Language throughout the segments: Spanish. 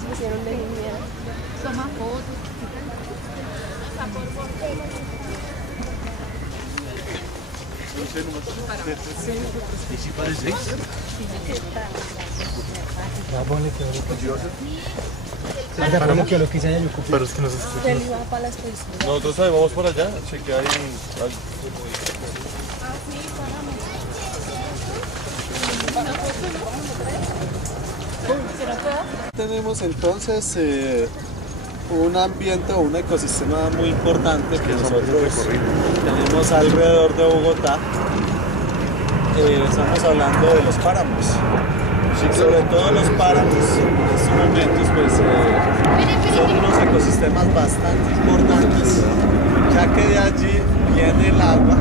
les pusieron de niñera. Toma fotos. ¿Y si parecéis? Pero es que no se escucha. Él iba para la exposición. Nosotros ahí vamos por allá, chequear ahí. Tenemos entonces un ambiente o un ecosistema muy importante que nosotros tenemos alrededor de Bogotá. Estamos hablando de los páramos. Sobre todo los páramos en estos momentos pues, son unos ecosistemas bastante importantes, ya que de allí viene el agua,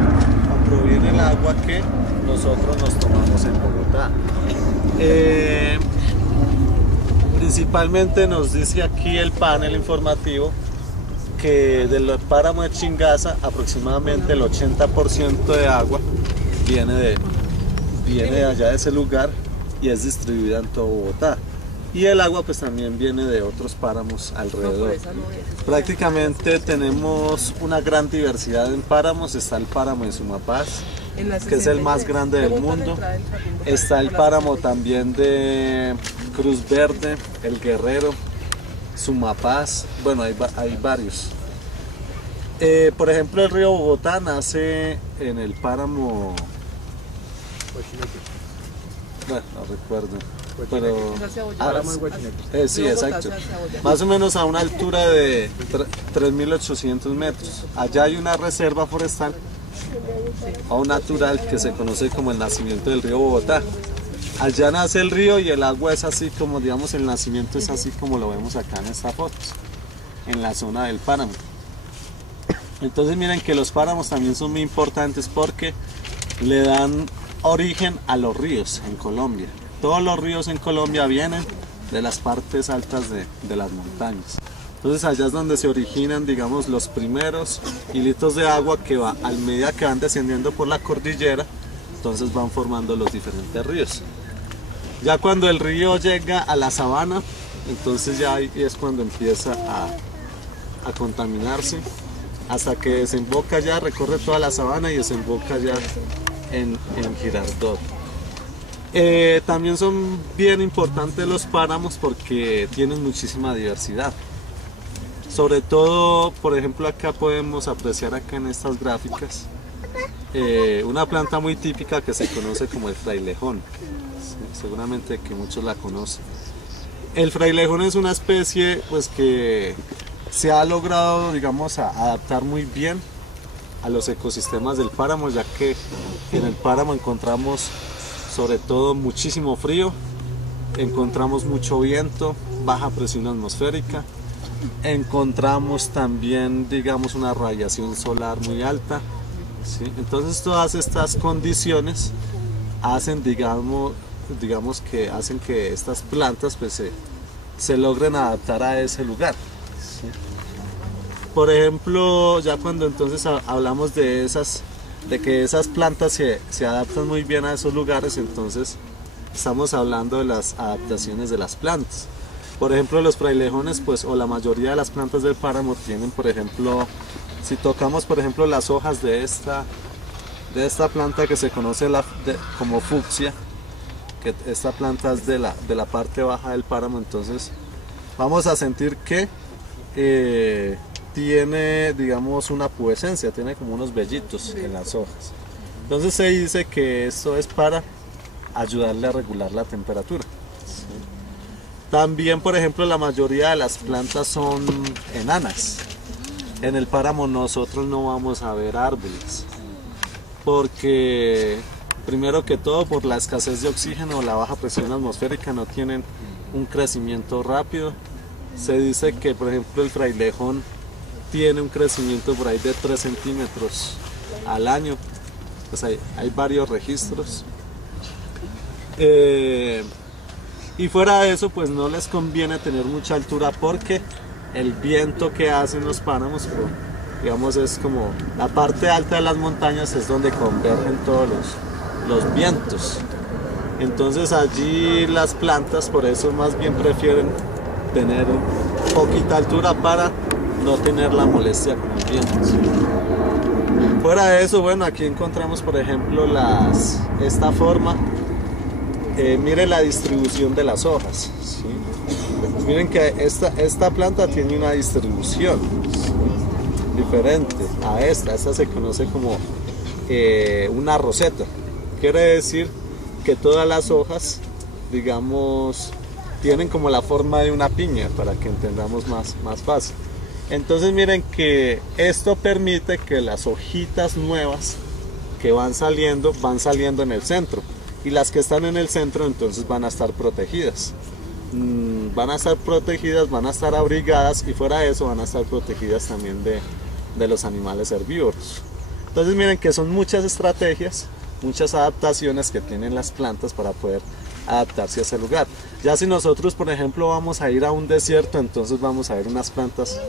o proviene el agua que nosotros nos tomamos en Bogotá. Principalmente nos dice aquí el panel informativo que del páramo de Chingaza aproximadamente el 80% de agua viene de allá de ese lugar y es distribuida en todo Bogotá. Y el agua pues también viene de otros páramos alrededor. Prácticamente tenemos una gran diversidad en páramos. Está el páramo de Sumapaz, que es el más grande del mundo. Está el páramo también de Cruz Verde, El Guerrero, Sumapaz. Bueno, hay varios. Por ejemplo, el río Bogotá nace en el páramo... Bueno, no recuerdo, pero sí, exacto, más o menos a una altura de 3.800 metros. Allá hay una reserva forestal o natural que se conoce como el nacimiento del río Bogotá. Allá nace el río y el agua es así como, digamos, el nacimiento es así como lo vemos acá en esta foto, en la zona del páramo. Entonces miren que los páramos también son muy importantes porque le dan origen a los ríos en Colombia. Todos los ríos en Colombia vienen de las partes altas de las montañas. Entonces allá es donde se originan, digamos, los primeros hilitos de agua que va, a medida que van descendiendo por la cordillera, entonces van formando los diferentes ríos. Ya cuando el río llega a la sabana, entonces ya ahí es cuando empieza a contaminarse, hasta que desemboca ya, recorre toda la sabana y desemboca ya en Girardot. También son bien importantes los páramos porque tienen muchísima diversidad. Sobre todo, por ejemplo, acá podemos apreciar acá en estas gráficas una planta muy típica que se conoce como el frailejón. Sí, seguramente que muchos la conocen. El frailejón es una especie pues que se ha logrado, digamos, adaptar muy bien a los ecosistemas del páramo, ya que en el páramo encontramos sobre todo muchísimo frío, encontramos mucho viento, baja presión atmosférica, encontramos también, digamos, una radiación solar muy alta, ¿sí? Entonces todas estas condiciones hacen, digamos que hacen que estas plantas pues se logren adaptar a ese lugar, ¿sí? Por ejemplo, ya cuando entonces hablamos de que esas plantas se adaptan muy bien a esos lugares, entonces estamos hablando de las adaptaciones de las plantas. Por ejemplo, los frailejones, pues, o la mayoría de las plantas del páramo tienen, por ejemplo, si tocamos, por ejemplo, las hojas de esta planta que se conoce como fucsia, que esta planta es de la parte baja del páramo, entonces vamos a sentir que tiene, digamos, una pubescencia, tiene como unos vellitos en las hojas. Entonces se dice que esto es para ayudarle a regular la temperatura. ¿Sí? También, por ejemplo, la mayoría de las plantas son enanas. En el páramo nosotros no vamos a ver árboles, porque primero que todo por la escasez de oxígeno o la baja presión atmosférica no tienen un crecimiento rápido. Se dice que, por ejemplo, el frailejón tiene un crecimiento por ahí de 3 centímetros al año. Pues hay varios registros. Y fuera de eso, pues no les conviene tener mucha altura porque el viento que hacen los páramos, pues, digamos, es como la parte alta de las montañas es donde convergen todos los vientos. Entonces allí las plantas por eso más bien prefieren tener poquita altura para no tener la molestia con el viento. Fuera de eso, bueno, aquí encontramos por ejemplo esta forma. Miren la distribución de las hojas, ¿sí? Miren que esta planta tiene una distribución, ¿sí?, diferente a esta se conoce como una roseta. Quiere decir que todas las hojas, digamos, tienen como la forma de una piña, para que entendamos más fácil. Entonces miren que esto permite que las hojitas nuevas que van saliendo en el centro, y las que están en el centro entonces van a estar protegidas. Van a estar protegidas, van a estar abrigadas, y fuera de eso van a estar protegidas también de los animales herbívoros. Entonces miren que son muchas estrategias, muchas adaptaciones que tienen las plantas para poder adaptarse a ese lugar. Ya si nosotros por ejemplo vamos a ir a un desierto, entonces vamos a ver unas plantas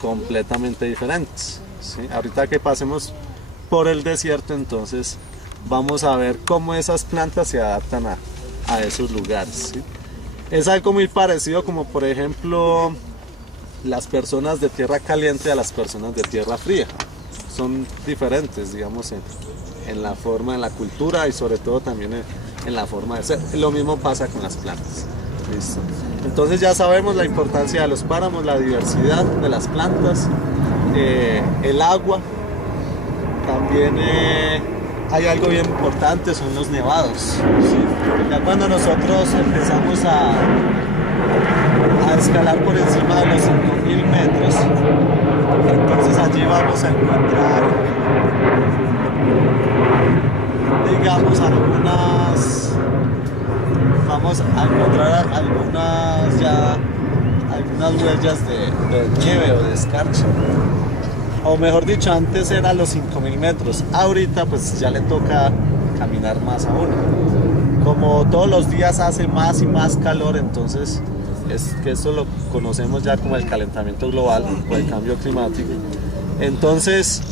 completamente diferentes, ¿sí? Ahorita que pasemos por el desierto, entonces vamos a ver cómo esas plantas se adaptan a esos lugares, ¿sí? Es algo muy parecido como por ejemplo las personas de tierra caliente a las personas de tierra fría. Son diferentes, digamos, en la forma, en la cultura, y sobre todo también en la forma de ser. Lo mismo pasa con las plantas. ¿Listo? Entonces ya sabemos la importancia de los páramos, la diversidad de las plantas, el agua. También hay algo bien importante, son los nevados, ¿sí? Ya cuando nosotros empezamos a escalar por encima de los 5000 metros, entonces allí vamos a encontrar, digamos, vamos a encontrar algunas huellas de nieve o de escarcha. O mejor dicho, antes eran los 5000 metros, ahorita pues ya le toca caminar más aún. Como todos los días hace más y más calor, entonces es que esto lo conocemos ya como el calentamiento global o el cambio climático. Entonces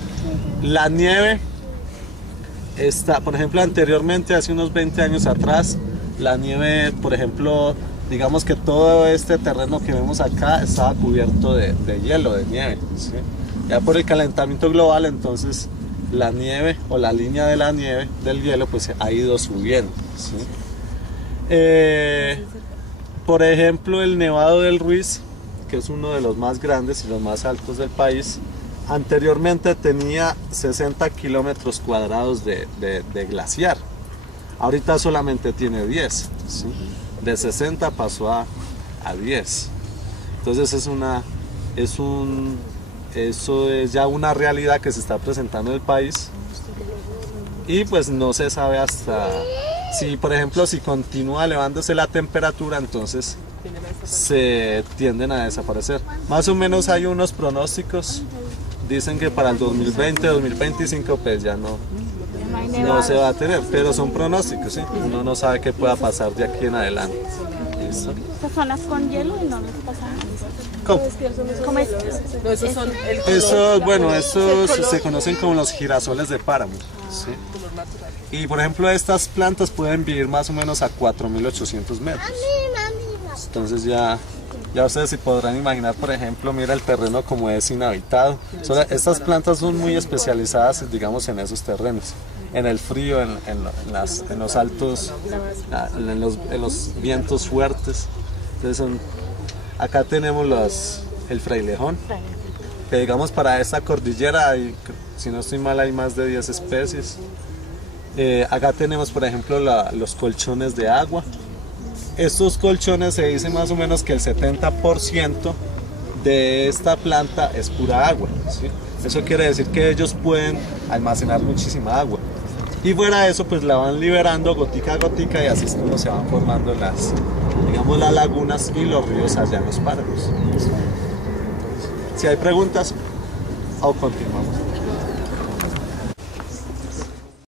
la nieve está, por ejemplo, anteriormente, hace unos 20 años atrás, la nieve, por ejemplo, digamos que todo este terreno que vemos acá estaba cubierto de hielo, de nieve, ¿sí? Ya por el calentamiento global, entonces la nieve o la línea de la nieve del hielo pues ha ido subiendo, ¿sí? Por ejemplo, el Nevado del Ruiz, que es uno de los más grandes y los más altos del país, anteriormente tenía 60 kilómetros cuadrados de glaciar. Ahorita solamente tiene 10, ¿sí? De 60 pasó a 10. Entonces eso es ya una realidad que se está presentando en el país, y pues no se sabe hasta si, por ejemplo, si continúa elevándose la temperatura, entonces se tienden a desaparecer. Más o menos hay unos pronósticos, dicen que para el 2020, 2025 pues ya no se va a tener, pero son pronósticos, ¿sí? Uno no sabe qué pueda pasar de aquí en adelante. ¿Listo? Estas zonas con hielo y no les pasa nada. ¿Cómo? ¿Cómo es? No, esos son Esos se conocen como los girasoles de páramo, ¿sí? Y por ejemplo estas plantas pueden vivir más o menos a 4800 metros. Entonces ya ustedes se podrán imaginar, por ejemplo, mira el terreno como es inhabitado. Estas plantas son muy especializadas, digamos, en esos terrenos, en el frío, en los altos, en los vientos fuertes. Entonces acá tenemos el frailejón, que digamos para esta cordillera hay, si no estoy mal, hay más de 10 especies. Acá tenemos, por ejemplo, los colchones de agua. Estos colchones, se dice más o menos que el 70% de esta planta es pura agua, ¿sí? Eso quiere decir que ellos pueden almacenar muchísima agua. Y fuera de eso, pues la van liberando gotica a gotica, y así es como se van formando las lagunas y los ríos allá en los páramos. Si hay preguntas, o continuamos.